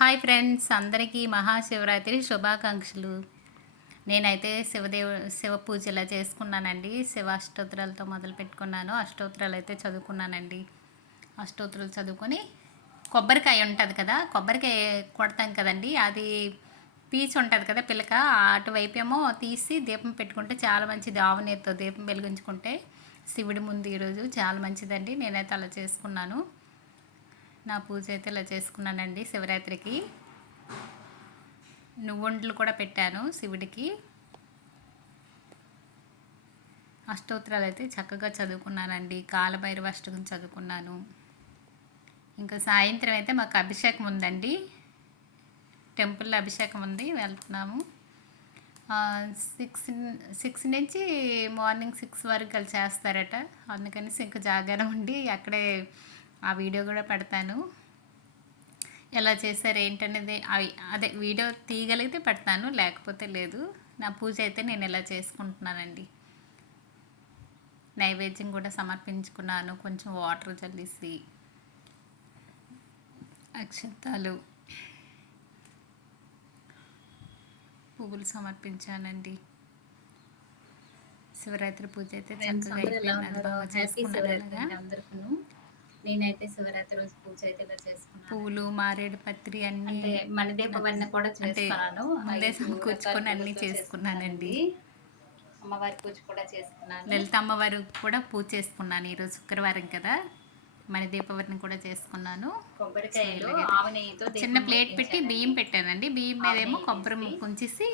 Hi friends అందరికీ మహాశివరాత్రి శుభాకాంక్షలు. నేనైతే శివదేవు శివ పూజ ఇలా చేసుకున్నానండి. శివ అష్టోత్తరాలతో మొదలు పెట్టుకున్నాను. అష్టోత్తరాలు అయితే చదువుకున్నానండి. అష్టోత్తరాలు చదువుకొని కొబ్బరికాయ ఉంటుంది కదా కొబ్బరికాయ కొడతాం కదండి. అది పీచు ఉంటుంది కదా పిల్లక అటువైపు ఏమో తీసి దీపం పెట్టుకుంటే చాలా మంచిది. ఆవునేతో దీపం వెలిగించుకుంటే శివుడి ముందు ఈరోజు చాలా మంచిదండి. నేనైతే అలా చేసుకున్నాను. నా పూజ అయితే ఇలా చేసుకున్నానండి శివరాత్రికి. నువ్వుండ్లు కూడా పెట్టాను శివుడికి. అష్టోత్తరాలు అయితే చక్కగా చదువుకున్నానండి. కాలభైరవ అష్టకం చదువుకున్నాను. ఇంకా సాయంత్రం అయితే మాకు అభిషేకం ఉందండి. టెంపుల్లో అభిషేకం ఉంది వెళ్తున్నాము. సిక్స్ సిక్స్ నుంచి మార్నింగ్ సిక్స్ వరకు కలిసి చేస్తారట. అందుకని ఇంకా జాగారం ఉండి అక్కడే ఆ వీడియో కూడా పెడతాను. ఎలా చేశారు ఏంటనేది అవి అదే వీడియో తీయగలిగితే పెడతాను లేకపోతే లేదు. నా పూజ అయితే నేను ఇలా చేసుకుంటున్నానండి. నైవేద్యం కూడా సమర్పించుకున్నాను కొంచెం వాటర్ చల్లేసి. అక్షంతాలు. పువ్వులు సమర్పించానండి. శివరాత్రి పూజ అయితే చక్కగా అయిపోయింది. బాగా అందరికీ నేనైతే శివరాత్రి రోజు పూజ అయితే ఇలా చేసుకున్నాను. పువ్వులు మారేడు పత్రి అన్ని అంటే మణిదీపవన్న కూడా చేసుకున్నాను. ముందే సమకూర్చుకొని రకాల అన్ని చేసుకున్నానండి. అమ్మవారి పూజ కూడా చేసుకున్నాను. లలిత అమ్మవారు కూడా పూజ చేసుకున్నాను ఈరోజు శుక్రవారం కదా. మన దీపావళిని కూడా చేసుకున్నాను. కొబ్బరికాయలు చిన్న ప్లేట్ పెట్టి. బియ్యం పెట్టానండి. బియ్యం మీద ఏమో కొబ్బరి ముక్క ఉంచేసి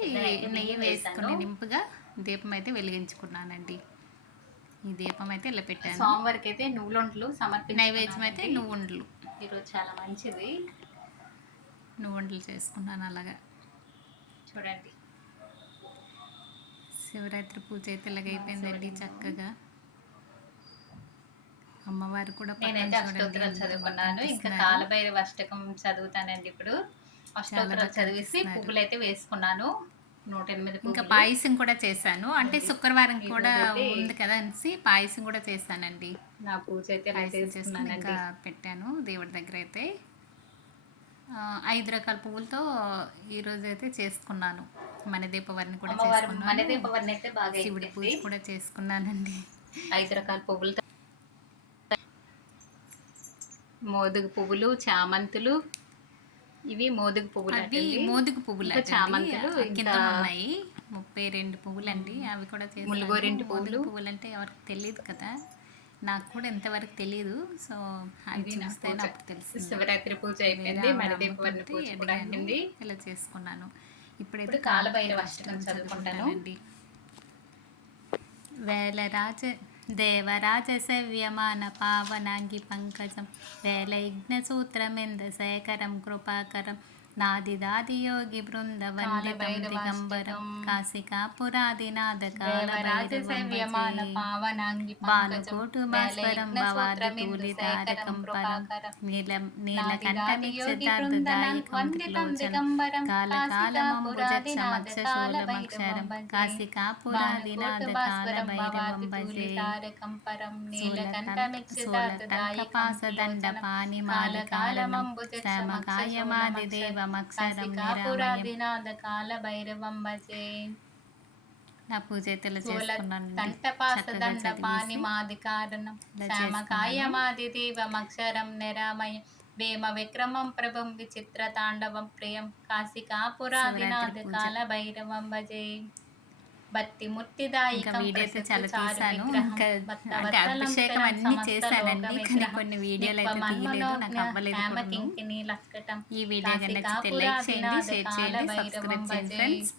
నెయ్యి వేసుకుని. నింపుగా దీపం అయితే వెలిగించుకున్నానండి. ఈ దీపం అయితే ఇలా పెట్టాను. సోమవారికి అయితే నువ్వులొంట్లు సమర్పించి నైవేద్యం అయితే నువ్వుండ్లు. ఈరోజు చాలా మంచిది. నువ్వుండ్లు చేసుకున్నాను అలాగా. చూడండి. శివరాత్రి పూజ అయితే ఇలాగ అయిపోయిందండి చక్కగా. అమ్మవారు కూడా నేనైతే అష్టోత్తరాలు చదువుకున్నాను. ఇంకా. కాలభైరవ అష్టకం చదువుతానండి ఇప్పుడు. అష్టోత్తరాలు చదివేసి. పువ్వులు అయితే వేసుకున్నాను. నూట ఎనిమిది ఇంకా. పాయసం కూడా చేశాను. అంటే శుక్రవారం కూడా ఉంది కదా అనేసి పాయసం కూడా చేశానండి. నా పూజ అయితే పాయసం చేసుకుని ఇంకా పెట్టాను దేవుడి దగ్గర అయితే ఐదు రకాల పువ్వులతో ఈరోజు అయితే చేసుకున్నాను. మన దీపవరిని కూడా చేసుకున్నాను. మనదీపవన్న అయితే బాగా శివుడి పూజ. కూడా చేసుకున్నానండి. ఐదు రకాల పువ్వులతో. మోదుగు పువ్వులు చామంతులు ఇవి మోదుగు పువ్వులు అవి. మోదుగు పువ్వులు. చామంతులు, కింద ఉన్నాయి ముప్పై రెండు పువ్వులు అండి అవి కూడా. ముల్గోరింటి మోదుగు పువ్వులు. పువ్వులు అంటే ఎవరికి తెలియదు కదా నాకు కూడా ఇంతవరకు తెలియదు సో అవి చూస్తే. నాకు తెలిసింది శివరాత్రి పూజ అయిపోయింది పూజ కూడా అడిగాను. అయింది ఇలా చేసుకున్నాను ఇప్పుడైతే ఇప్పుడు కాలభైరవ అష్టకం చదువుకుంటాను. చదువుకుంటానండి వేలరాజ దేవరాజ సవ్యమాన పావనాంగి పంకజం వేలయజ్ఞసూత్రమింద శేఖరం కృపాకరం నాది దాది యోగి బృంద వందితం దిగంబరం కాశికాపురాదినాథ దేవరాజ సేవ్యమాన పావనాంగి బాలకోటు భాస్వరం భవాది తూలి తారకం పరం నీల నీలకంఠ నిక్షితార్థదాయి కంలోచనం కాల కాలమంబుజ సమక్ష శూలమక్షరం కాశికాపురాదినాథ కాల భైరవం భజే. సోలకంఠపాసదండ పాని మాలికాలనం నిరామయం కాల భైరవం భజే నా పూజ అయితే ఇలా చేసుకున్నాను దంటపాసదండ పాని మాది కారణం ఇలా శ్యామకాయ మాది దీవమక్షరం నిరామయం భీమ విక్రమం ప్రభం విచిత్ర తాండవం ప్రియం కాశికాపురాదినాథ. కాల భైరవం భజే ఇంకా వీడియో చాలా తీసాను ఇంకా అంటే అభిషేకం అన్ని చేశానండి. కానీ కొన్ని వీడియోలు అయితే తీయలేదు నాకు అవ్వలేదు. ఈ వీడియో కనుక నచ్చితే లైక్ చేయండి షేర్ చేయండి సబ్స్క్రైబ్ చేయండి ఫ్రెండ్స్.